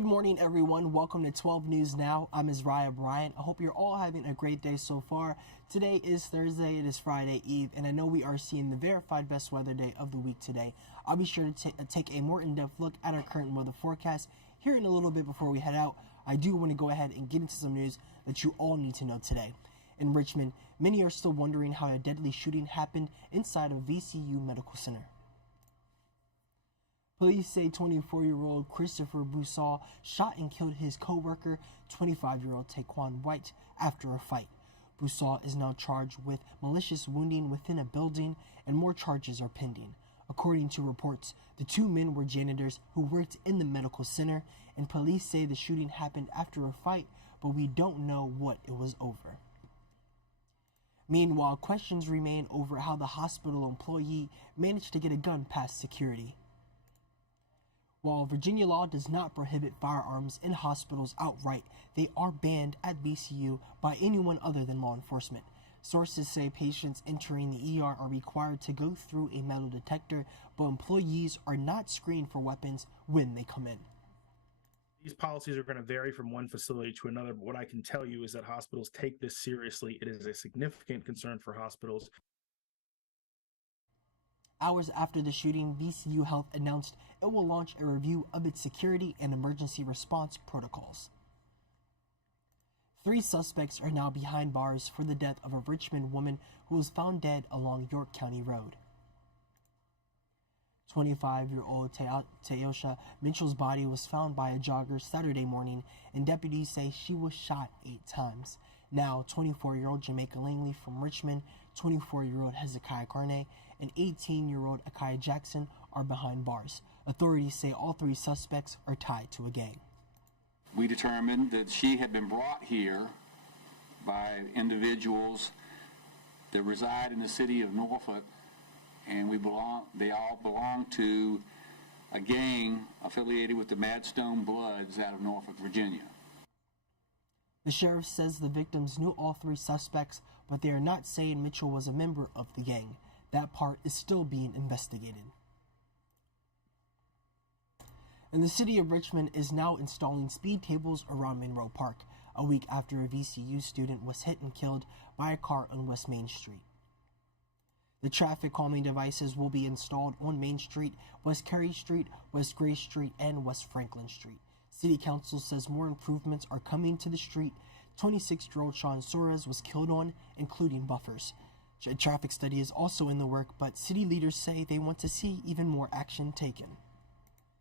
Good morning, everyone. Welcome to 12 News Now. I'm Isaiah Bryant. I hope you're all having a great day so far. Today is Thursday. It is Friday Eve, and I know we are seeing the verified best weather day of the week today. I'll be sure to take a more in-depth look at our current weather forecast here in a little bit before we head out. I do want to go ahead and get into some news that you all need to know today. In Richmond, many are still wondering how a deadly shooting happened inside of VCU Medical Center. Police say 24-year-old Christopher Bussaw shot and killed his co-worker, 25-year-old Taquan White, after a fight. Bussaw is now charged with malicious wounding within a building, and more charges are pending. According to reports, the two men were janitors who worked in the medical center, and police say the shooting happened after a fight, but we don't know what it was over. Meanwhile, questions remain over how the hospital employee managed to get a gun past security. While Virginia law does not prohibit firearms in hospitals outright, they are banned at VCU by anyone other than law enforcement. Sources say patients entering the ER are required to go through a metal detector, but employees are not screened for weapons when they come in. These policies are going to vary from one facility to another, but what I can tell you is that hospitals take this seriously. It is a significant concern for hospitals. Hours after the shooting, VCU Health announced it will launch a review of its security and emergency response protocols. 3 suspects are now behind bars for the death of a Richmond woman who was found dead along York County Road. 25-year-old Teosha Mitchell's body was found by a jogger Saturday morning, and deputies say she was shot 8 times. Now, 24-year-old Jamaica Langley from Richmond, 24-year-old Hezekiah Carney, and 18-year-old Akai Jackson are behind bars. Authorities say all 3 suspects are tied to a gang. We determined that she had been brought here by individuals that reside in the city of Norfolk, and they all belong to a gang affiliated with the Madstone Bloods out of Norfolk, Virginia. The sheriff says the victims knew all 3 suspects, but they are not saying Mitchell was a member of the gang. That part is still being investigated. And the city of Richmond is now installing speed tables around Monroe Park, a week after a VCU student was hit and killed by a car on West Main Street. The traffic calming devices will be installed on Main Street, West Carey Street, West Gray Street, and West Franklin Street. City Council says more improvements are coming to the street 26-year-old Sean Soares was killed on, including buffers. A traffic study is also in the work, but city leaders say they want to see even more action taken.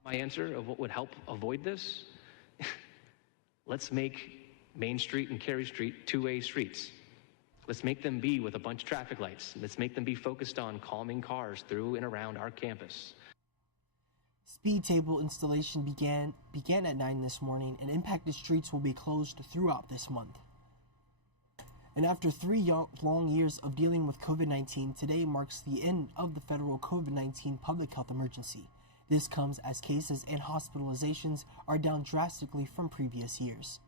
My answer of what would help avoid this? Let's make Main Street and Carey Street 2-way streets. Let's make them be with a bunch of traffic lights. Let's make them be focused on calming cars through and around our campus. Speed table installation began at 9 this morning, and impacted streets will be closed throughout this month. And after 3 long years of dealing with COVID-19, today marks the end of the federal COVID-19 public health emergency. This comes as cases and hospitalizations are down drastically from previous years.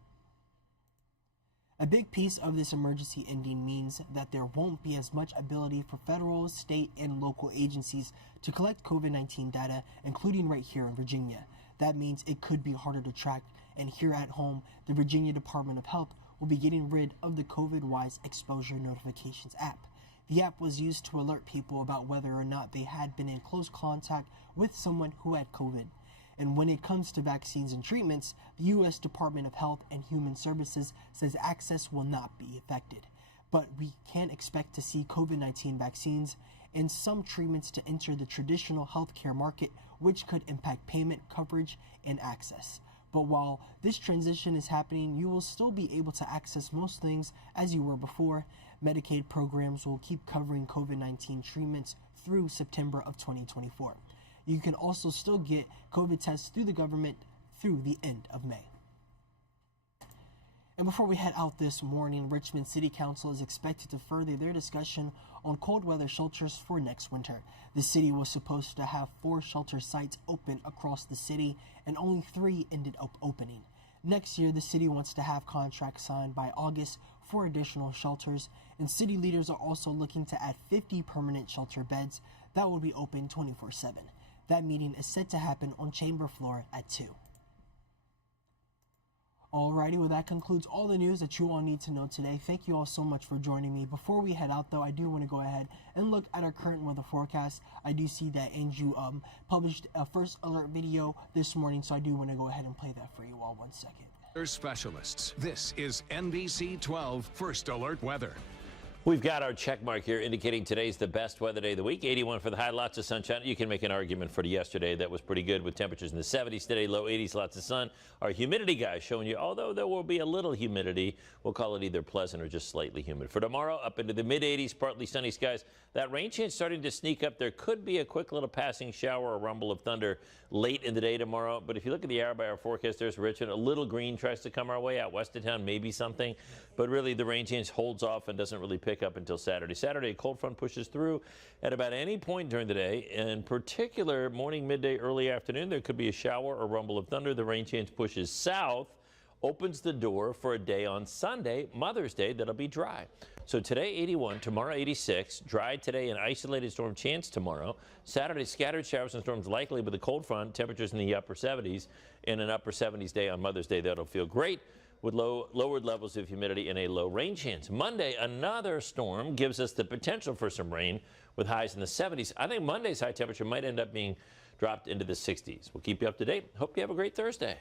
A big piece of this emergency ending means that there won't be as much ability for federal, state, and local agencies to collect COVID-19 data, including right here in Virginia. That means it could be harder to track, and here at home, the Virginia Department of Health will be getting rid of the COVID-Wise Exposure Notifications app. The app was used to alert people about whether or not they had been in close contact with someone who had COVID. And when it comes to vaccines and treatments, the U.S. Department of Health and Human Services says access will not be affected. But we can expect to see COVID-19 vaccines and some treatments to enter the traditional healthcare market, which could impact payment, coverage, and access. But while this transition is happening, you will still be able to access most things as you were before. Medicaid programs will keep covering COVID-19 treatments through September of 2024. You can also still get COVID tests through the government through the end of May. And before we head out this morning, Richmond City Council is expected to further their discussion on cold weather shelters for next winter. The city was supposed to have 4 shelter sites open across the city, and only 3 ended up opening. Next year, the city wants to have contracts signed by August for additional shelters, and city leaders are also looking to add 50 permanent shelter beds that will be open 24/7. That meeting is set to happen on chamber floor at 2. Alrighty, well that concludes all the news that you all need to know today. Thank you all so much for joining me. Before we head out though, I do want to go ahead and look at our current weather forecast. I do see that Andrew published a first alert video this morning, so I do want to go ahead and play that for you all. 1 second. Specialists. This is NBC 12 First Alert Weather. We've got our check mark here indicating today's the best weather day of the week. 81 for the high, lots of sunshine. You can make an argument for yesterday that was pretty good with temperatures in the 70s today, low 80s, lots of sun. Our humidity guys showing you, although there will be a little humidity, we'll call it either pleasant or just slightly humid. For tomorrow, up into the mid 80s, partly sunny skies. That rain chance starting to sneak up. There could be a quick little passing shower or rumble of thunder late in the day tomorrow. But if you look at the hour-by-hour forecast, there's Richmond. A little green tries to come our way out west of town, maybe something. But really, the rain chance holds off and doesn't really pick up until Saturday. Saturday, a cold front pushes through at about any point during the day. In particular, morning, midday, early afternoon, there could be a shower or rumble of thunder. The rain chance pushes south, opens the door for a day on Sunday, Mother's Day, that'll be dry. So today 81, tomorrow 86, dry today, an isolated storm chance tomorrow. Saturday, scattered showers and storms likely with a cold front, temperatures in the upper 70s, and an upper 70s day on Mother's Day. That'll feel great with lowered levels of humidity and a low rain chance. Monday, another storm gives us the potential for some rain with highs in the 70s. I think Monday's high temperature might end up being dropped into the 60s. We'll keep you up to date. Hope you have a great Thursday.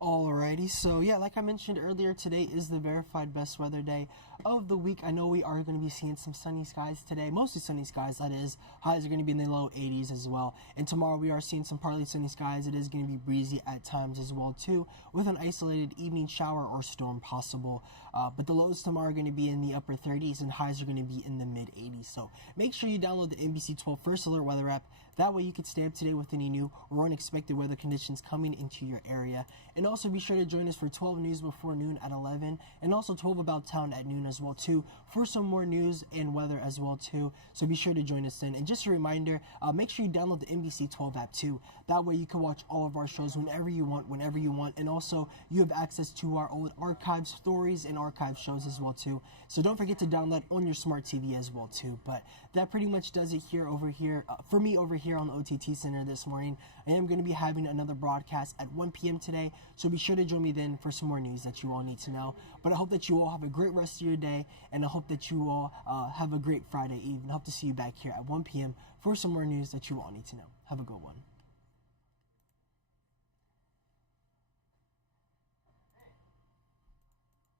Alrighty, so yeah, like I mentioned earlier, today is the verified best weather day of the week. I know we are going to be seeing some sunny skies today, mostly sunny skies, that is. Highs are going to be in the low 80s as well. And tomorrow we are seeing some partly sunny skies. It is going to be breezy at times as well too, with an isolated evening shower or storm possible. But the lows tomorrow are going to be in the upper 30s and highs are going to be in the mid 80s. So make sure you download the NBC 12 First Alert Weather app. That way you can stay up to date with any new or unexpected weather conditions coming into your area. And also be sure to join us for 12 news before noon at 11 and also 12 about town at noon as well too for some more news and weather as well too. So be sure to join us then. And just a reminder, make sure you download the NBC 12 app too. That way you can watch all of our shows whenever you want. And also you have access to our old archive stories and archive shows as well too. So don't forget to download on your smart TV as well too. But that pretty much does it for me over here on the OTT Center this morning. I am going to be having another broadcast at 1 p.m. today, so be sure to join me then for some more news that you all need to know. But I hope that you all have a great rest of your day, and I hope that you all have a great Friday Eve, and hope to see you back here at 1 p.m. for some more news that you all need to know. Have a good one.